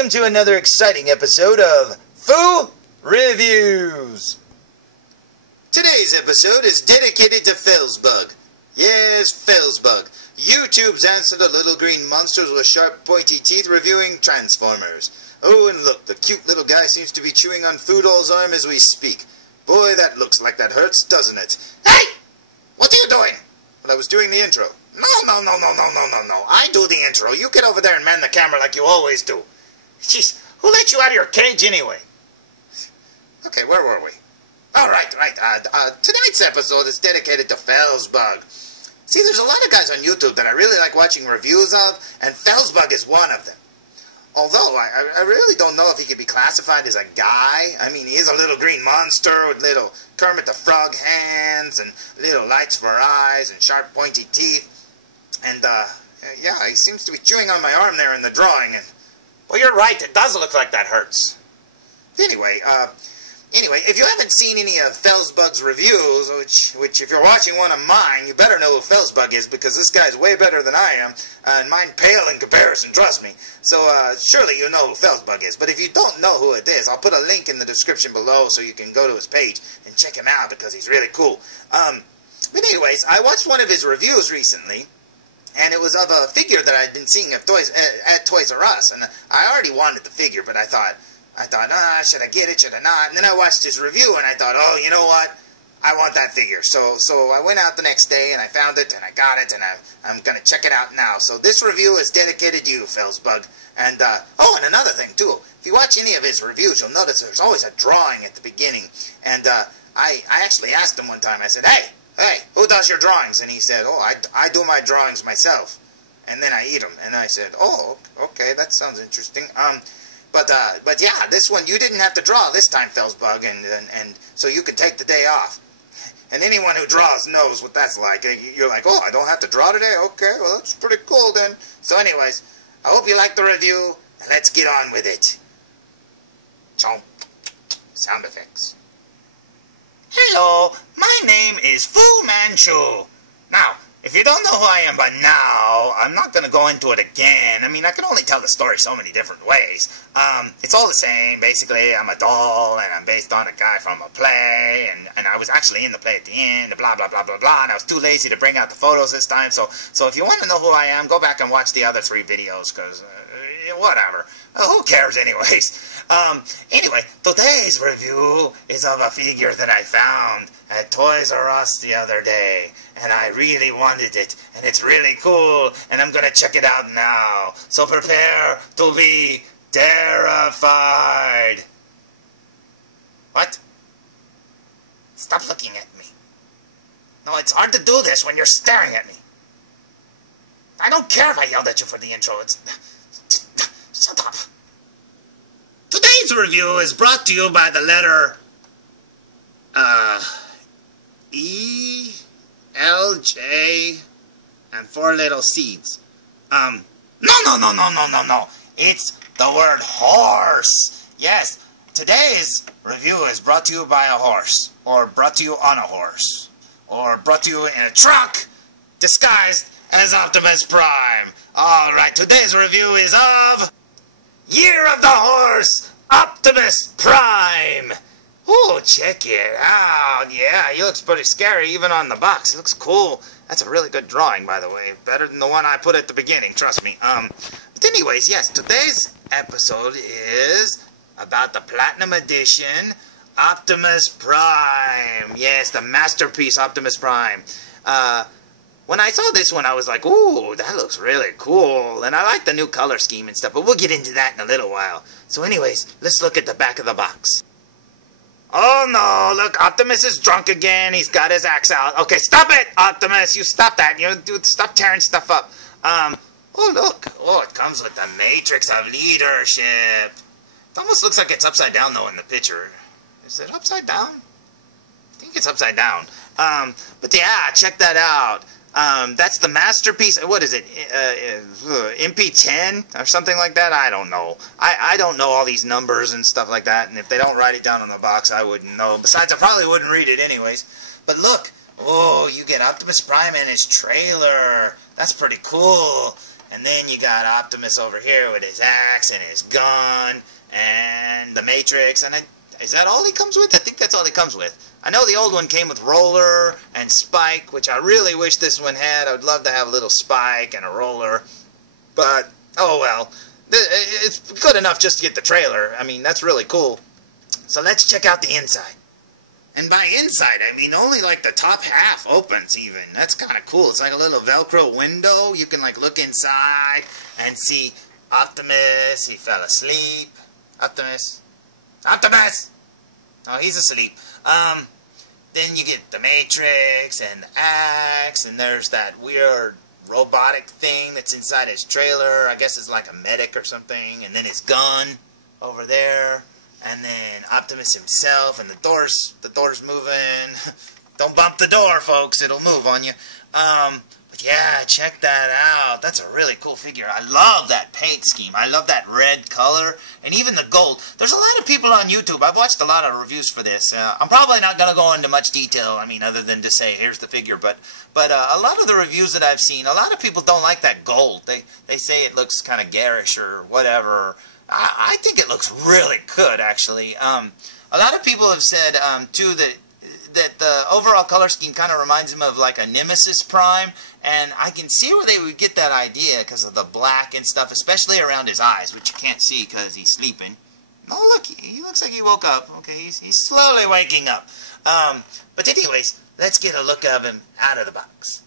Welcome to another exciting episode of Foo Reviews. Today's episode is dedicated to felzbug. Yes, felzbug. YouTube's answer to little green monsters with sharp pointy teeth reviewing Transformers. Oh, and look, the cute little guy seems to be chewing on Foodall's arm as we speak. Boy, that looks like that hurts, doesn't it? Hey! What are you doing? Well, I was doing the intro. No. I do the intro. You get over there and man the camera like you always do. Jeez, who let you out of your cage anyway? Okay, where were we? Oh, right. Tonight's episode is dedicated to felzbug. See, there's a lot of guys on YouTube that I really like watching reviews of, and felzbug is one of them. Although, I really don't know if he could be classified as a guy. I mean, he is a little green monster with little Kermit the Frog hands and little lights for eyes and sharp pointy teeth. And, yeah, he seems to be chewing on my arm there in the drawing. And, well, you're right, it does look like that hurts. Anyway, if you haven't seen any of felzbug's reviews, which if you're watching one of mine, you better know who felzbug is, because this guy's way better than I am, and mine pale in comparison, trust me. So, surely you know who felzbug is. But if you don't know who it is, I'll put a link in the description below so you can go to his page and check him out, because he's really cool. But anyways, I watched one of his reviews recently, and it was of a figure that I'd been seeing at Toys R Us, and I already wanted the figure, but I thought, should I get it, should I not? And then I watched his review, and I thought, oh, you know what? I want that figure. So I went out the next day, and I found it, and I got it, and I'm going to check it out now. So this review is dedicated to you, felzbug. And, oh, and another thing, too. If you watch any of his reviews, you'll notice there's always a drawing at the beginning. And I actually asked him one time, I said, hey, who does your drawings? And he said, oh, I do my drawings myself. And then I eat them. And I said, oh, okay, that sounds interesting. But yeah, this one, you didn't have to draw this time, felzbug, and so you could take the day off. And anyone who draws knows what that's like. You're like, oh, I don't have to draw today? Okay, well, that's pretty cool then. So anyways, I hope you liked the review, and let's get on with it. Chomp. Sound effects. Hello, my name is Fu Manchu. Now, if you don't know who I am by now, I'm not going to go into it again. I mean, I can only tell the story so many different ways. It's all the same. Basically, I'm a doll, and I'm based on a guy from a play, and I was actually in the play at the end, blah, blah, blah, blah, blah, and I was too lazy to bring out the photos this time, so if you want to know who I am, go back and watch the other 3 videos, because, whatever. Who cares anyways? Anyway, today's review is of a figure that I found at Toys R Us the other day, and I really wanted it, and it's really cool, and I'm gonna check it out now. So prepare to be terrified. What? Stop looking at me. No, it's hard to do this when you're staring at me. I don't care if I yelled at you for the intro. Shut up. Today's review is brought to you by the letter E, L, J, and 4 little seeds. No. It's the word horse. Yes, today's review is brought to you by a horse, or brought to you on a horse, or brought to you in a truck disguised as Optimus Prime. Alright, today's review is of Year of the Horse, Optimus Prime. Oh, check it out. Yeah, he looks pretty scary even on the box. He looks cool. That's a really good drawing, by the way. Better than the one I put at the beginning, trust me. But anyways, yes, today's episode is about the Platinum Edition Optimus Prime. Yes, the Masterpiece Optimus Prime. When I saw this one, I was like, ooh, that looks really cool. And I like the new color scheme and stuff, but we'll get into that in a little while. So anyways, let's look at the back of the box. Oh no, look, Optimus is drunk again. He's got his axe out. Okay, stop it, Optimus. You stop that. Stop tearing stuff up. Oh, look. Oh, it comes with the Matrix of Leadership. It almost looks like it's upside down, though, in the picture. Is it upside down? I think it's upside down. But yeah, check that out. That's the Masterpiece. What is it? MP10 or something like that? I don't know. I don't know all these numbers and stuff like that, and if they don't write it down on the box, I wouldn't know. Besides, I probably wouldn't read it anyways. But look, oh, you get Optimus Prime and his trailer. That's pretty cool. And then you got Optimus over here with his axe and his gun and the Matrix. And is that all he comes with? I think that's all he comes with. I know the old one came with Roller and Spike, which I really wish this one had. I would love to have a little Spike and a Roller. But, oh well. It's good enough just to get the trailer. I mean, that's really cool. So let's check out the inside. And by inside, I mean only like the top half opens even. That's kind of cool. It's like a little Velcro window. You can like look inside and see Optimus. He fell asleep. Optimus. Optimus! Oh, he's asleep. Then you get the Matrix and the axe, and there's that weird robotic thing that's inside his trailer. I guess it's like a medic or something. And then his gun over there. And then Optimus himself, and the door's moving. Don't bump the door, folks. It'll move on you. But yeah, check that out. That's a really cool figure. I love that paint scheme. I love that red color. And even the gold. There's a lot of people on YouTube. I've watched a lot of reviews for this. I'm probably not going to go into much detail, I mean, other than to say, here's the figure. But a lot of the reviews that I've seen, a lot of people don't like that gold. They say it looks kind of garish or whatever. I think it looks really good, actually. A lot of people have said, too, that the overall color scheme kind of reminds them of like a Nemesis Prime, and I can see where they would get that idea because of the black and stuff, especially around his eyes, which you can't see because he's sleeping. Oh, look, he looks like he woke up. Okay, he's slowly waking up. But anyways, let's get a look of him out of the box.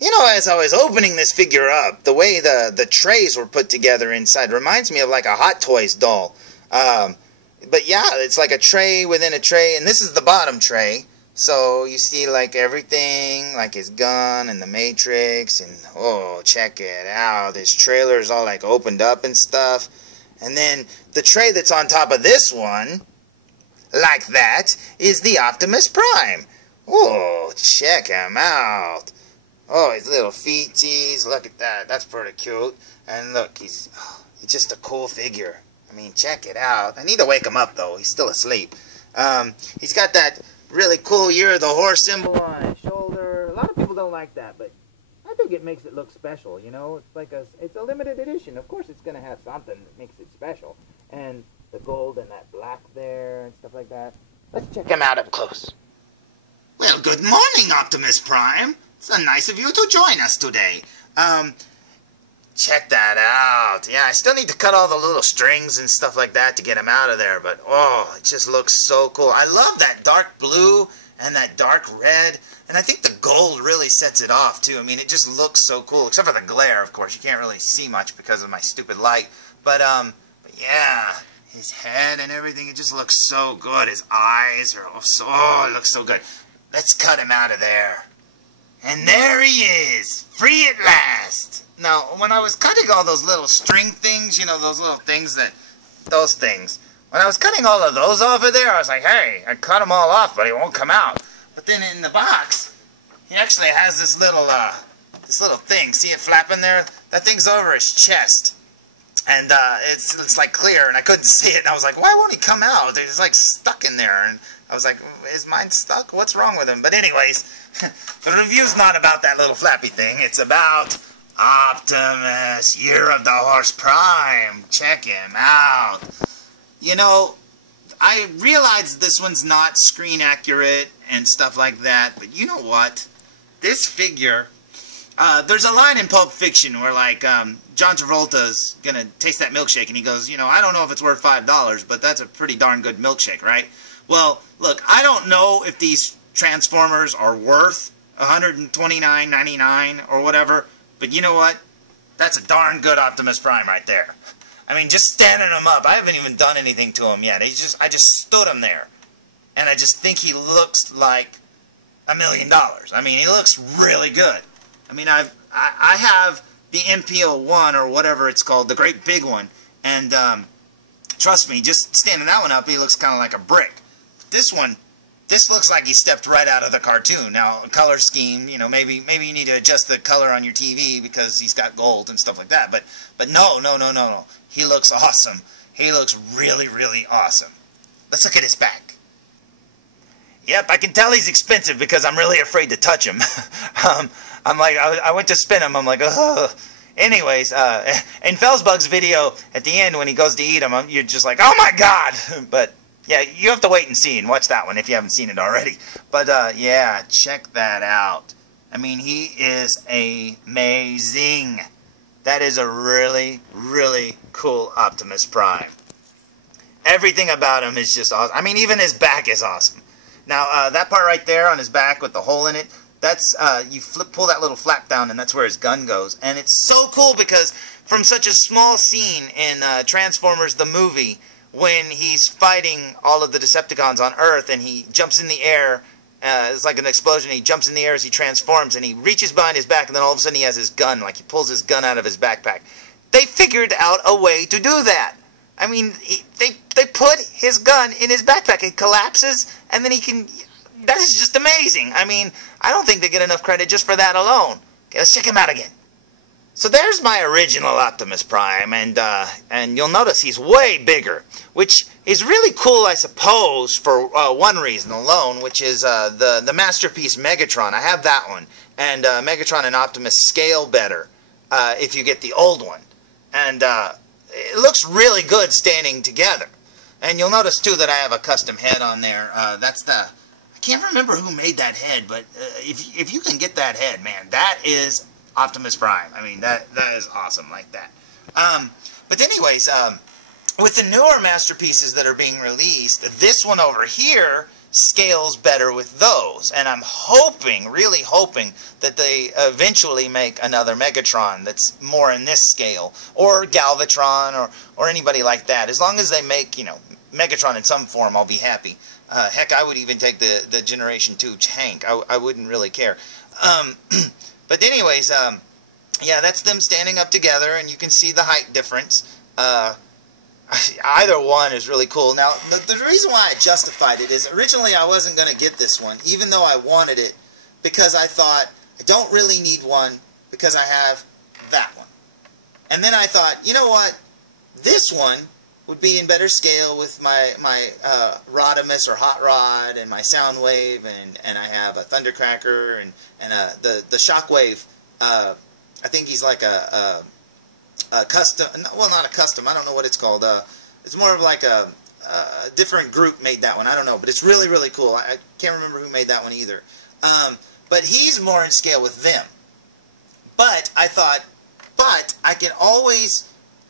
You know, as I was opening this figure up, the way the trays were put together inside reminds me of like a Hot Toys doll. But yeah, it's like a tray within a tray, and this is the bottom tray. So you see like everything, like his gun and the Matrix, and oh, check it out. His trailer is all like opened up and stuff. And then the tray that's on top of this one, like that, is the Optimus Prime. Oh, check him out. Oh, his little feeties, look at that, that's pretty cute. And look, he's just a cool figure. I mean, check it out. I need to wake him up, though, he's still asleep. He's got that really cool Year of the Horse symbol on his shoulder. A lot of people don't like that, but I think it makes it look special, you know? It's like it's a limited edition. Of course it's going to have something that makes it special. And the gold and that black there and stuff like that. Let's check him out up close. Well, good morning, Optimus Prime. It's nice of you to join us today. Check that out. Yeah, I still need to cut all the little strings and stuff like that to get him out of there, but oh, it just looks so cool. I love that dark blue and that dark red, and I think the gold really sets it off, too. I mean, it just looks so cool, except for the glare, of course. You can't really see much because of my stupid light, but yeah, his head and everything, it just looks so good. His eyes are it looks so good. Let's cut him out of there. And there he is, free at last. Now, when I was cutting all those little string things, you know, those little things those things. When I was cutting all of those off of there, I was like, hey, I cut them all off, but he won't come out. But then in the box, he actually has this little thing. See it flapping there? That thing's over his chest. And it's like clear, and I couldn't see it. And I was like, why won't he come out? It's like stuck in there. And I was like, is mine stuck? What's wrong with him? But anyways, the review's not about that little flappy thing. It's about Optimus, Year of the Horse Prime. Check him out. You know, I realize this one's not screen accurate and stuff like that, but you know what? This figure, there's a line in Pulp Fiction where, like, John Travolta's gonna taste that milkshake, and he goes, you know, I don't know if it's worth $5, but that's a pretty darn good milkshake, right? Well, look, I don't know if these Transformers are worth $129.99 or whatever, but you know what? That's a darn good Optimus Prime right there. I mean, just standing him up, I haven't even done anything to him yet. I just stood him there, and I just think he looks like $1 million. I mean, he looks really good. I mean, I have the MPO-1 or whatever it's called, the great big one, and trust me, just standing that one up, he looks kind of like a brick. This one, this looks like he stepped right out of the cartoon. Now, color scheme, you know, maybe you need to adjust the color on your TV because he's got gold and stuff like that. But no. He looks awesome. He looks really, really awesome. Let's look at his back. Yep, I can tell he's expensive because I'm really afraid to touch him. I'm like, I went to spin him. I'm like, oh, anyways, in felzbug's video at the end when he goes to eat him, you're just like, oh my god! But yeah, you have to wait and see and watch that one if you haven't seen it already. But yeah, check that out. I mean, he is amazing. That is a really, really cool Optimus Prime. Everything about him is just awesome. I mean, even his back is awesome. Now, that part right there on his back with the hole in it, that's, you pull that little flap down and that's where his gun goes. And it's so cool because from such a small scene in Transformers the movie, when he's fighting all of the Decepticons on Earth and he jumps in the air, it's like an explosion, he jumps in the air as he transforms and he reaches behind his back and then all of a sudden he has his gun, like he pulls his gun out of his backpack. They figured out a way to do that. I mean, they put his gun in his backpack. It collapses and then he can... That is just amazing. I mean, I don't think they get enough credit just for that alone. Okay, let's check him out again. So there's my original Optimus Prime, and you'll notice he's way bigger, which is really cool, I suppose, for one reason alone, which is the Masterpiece Megatron. I have that one, and Megatron and Optimus scale better if you get the old one, and it looks really good standing together. And you'll notice too that I have a custom head on there. That's the... I can't remember who made that head, but if you can get that head, man, that is Optimus Prime. I mean, that is awesome like that. But anyways, with the newer masterpieces that are being released, this one over here scales better with those. And I'm hoping, really hoping, that they eventually make another Megatron that's more in this scale. Or Galvatron, or anybody like that. As long as they make, you know, Megatron in some form, I'll be happy. Heck, I would even take the Generation 2 tank. I wouldn't really care. But anyways, yeah, that's them standing up together, and you can see the height difference. Either one is really cool. Now, the reason why I justified it is originally I wasn't going to get this one, even though I wanted it, because I thought, I don't really need one because I have that one. And then I thought, you know what, this one would be in better scale with my Rodimus or Hot Rod and my Soundwave, and I have a Thundercracker and the Shockwave. I think he's like a custom, well, not a custom, I don't know what it's called. It's more of like a different group made that one. I don't know, but it's really, really cool. I can't remember who made that one either. But he's more in scale with them. But I thought, but I can always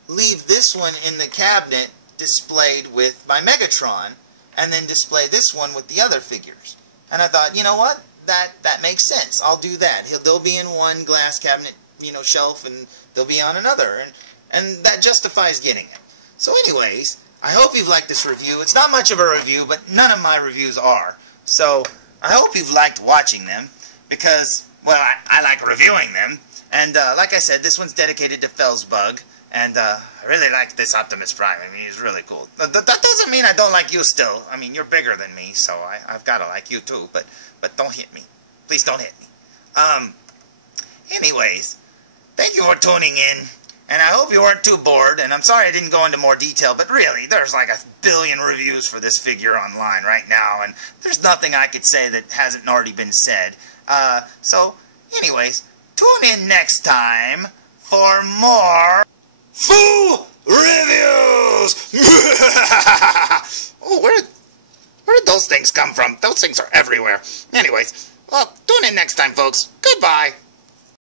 leave this one in the cabinet displayed with my Megatron, and then display this one with the other figures. And I thought, you know what? That makes sense. I'll do that. They'll be in one glass cabinet, you know, shelf, and they'll be on another, and that justifies getting it. So anyways, I hope you've liked this review. It's not much of a review, but none of my reviews are. So I hope you've liked watching them, because, well, I like reviewing them. And like I said, this one's dedicated to felzbug. And I really like this Optimus Prime. I mean, he's really cool. That doesn't mean I don't like you still. I mean, you're bigger than me, so I've got to like you too. But don't hit me. Please don't hit me. Anyways, thank you for tuning in. And I hope you weren't too bored. And I'm sorry I didn't go into more detail, but really, there's like 1 billion reviews for this figure online right now. And there's nothing I could say that hasn't already been said. So, anyways, tune in next time for more Foo Reviews! Oh, where did those things come from? Those things are everywhere. Anyways, well, tune in next time, folks. Goodbye.